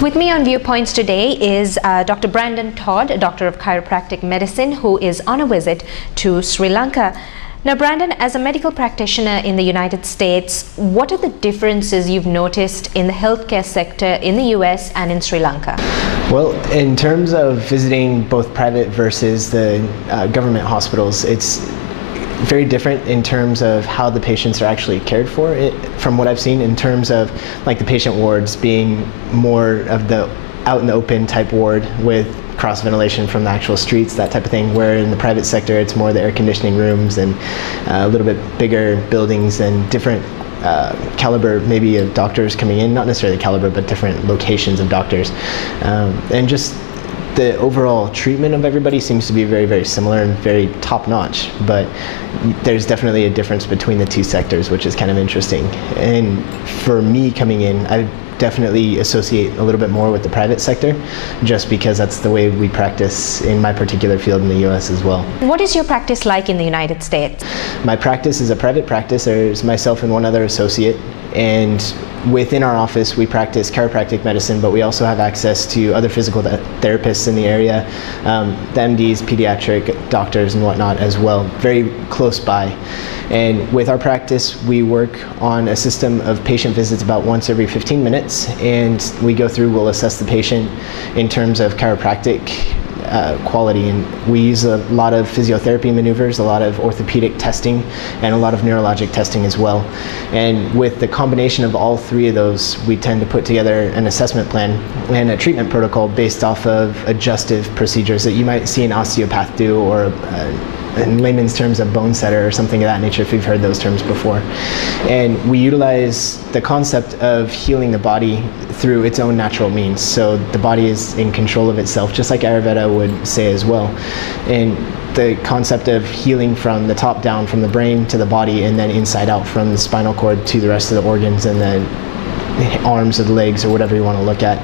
With me on Viewpoints today is Dr. Brandon Todd, a doctor of chiropractic medicine who is on a visit to Sri Lanka. Now, Brandon, as a medical practitioner in the United States, what are the differences you've noticed in the healthcare sector in the US and in Sri Lanka? Well, in terms of visiting both private versus the government hospitals, it's very different in terms of how the patients are actually cared for. From what I've seen in terms of like the patient wards being more of the out in the open type ward with cross ventilation from the actual streets, that type of thing, where in the private sector it's more the air conditioning rooms and a little bit bigger buildings and different caliber maybe of doctors coming in, not necessarily caliber, but different locations of doctors. And just the overall treatment of everybody seems to be very, very similar and very top-notch, but there's definitely a difference between the two sectors, which is kind of interesting. And for me coming in, I definitely associate a little bit more with the private sector, just because that's the way we practice in my particular field in the US as well. What is your practice like in the United States? My practice is a private practice. There's myself and one other associate, and within our office we practice chiropractic medicine, but we also have access to other physical therapists in the area, the MDs, pediatric doctors and whatnot as well, very close by. And with our practice, we work on a system of patient visits about once every 15 minutes, and we go through, we'll assess the patient in terms of chiropractic quality, and we use a lot of physiotherapy maneuvers, a lot of orthopedic testing, and a lot of neurologic testing as well. And with the combination of all three of those, we tend to put together an assessment plan and a treatment protocol based off of adjustive procedures that you might see an osteopath do, or in layman's terms, a bone setter or something of that nature, if you've heard those terms before. And we utilize the concept of healing the body through its own natural means. So the body is in control of itself, just like Ayurveda would say as well. And the concept of healing from the top down, from the brain to the body, and then inside out from the spinal cord to the rest of the organs and the arms or the legs or whatever you want to look at.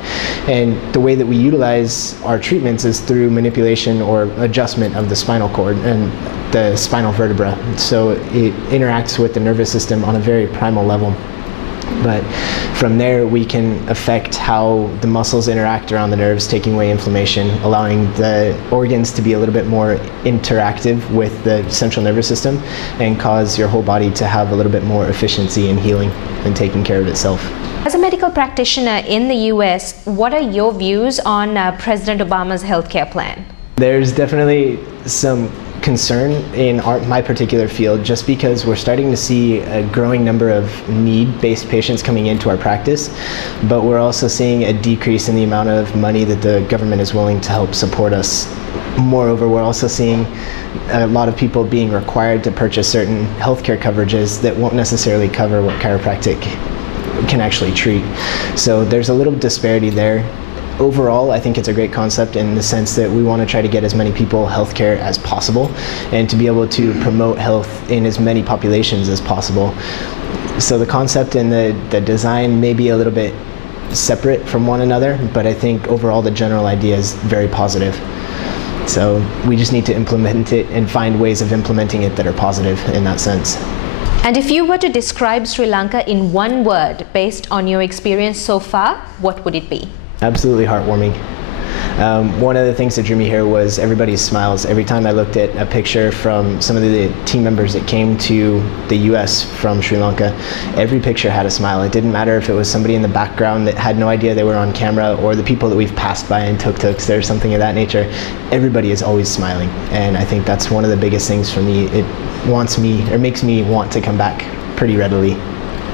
And the way that we utilize our treatments is through manipulation or adjustment of the spinal cord and the spinal vertebra. So it interacts with the nervous system on a very primal level. But from there we can affect how the muscles interact around the nerves, taking away inflammation, allowing the organs to be a little bit more interactive with the central nervous system, and cause your whole body to have a little bit more efficiency in healing and taking care of itself. As a medical practitioner in the US, what are your views on President Obama's healthcare plan? There's definitely some concern in my particular field, just because we're starting to see a growing number of need-based patients coming into our practice, but we're also seeing a decrease in the amount of money that the government is willing to help support us. Moreover, we're also seeing a lot of people being required to purchase certain healthcare coverages that won't necessarily cover what chiropractic can actually treat. So there's a little disparity there. Overall, I think it's a great concept in the sense that we want to try to get as many people healthcare as possible, and to be able to promote health in as many populations as possible. So the concept and the design may be a little bit separate from one another, but I think overall the general idea is very positive. So we just need to implement it and find ways of implementing it that are positive in that sense. And if you were to describe Sri Lanka in one word based on your experience so far, what would it be? Absolutely heartwarming. One of the things that drew me here was everybody's smiles. Every time I looked at a picture from some of the team members that came to the US from Sri Lanka, every picture had a smile. It didn't matter if it was somebody in the background that had no idea they were on camera, or the people that we've passed by in tuk-tuks or something of that nature. Everybody is always smiling, and I think that's one of the biggest things for me. It makes me want to come back pretty readily.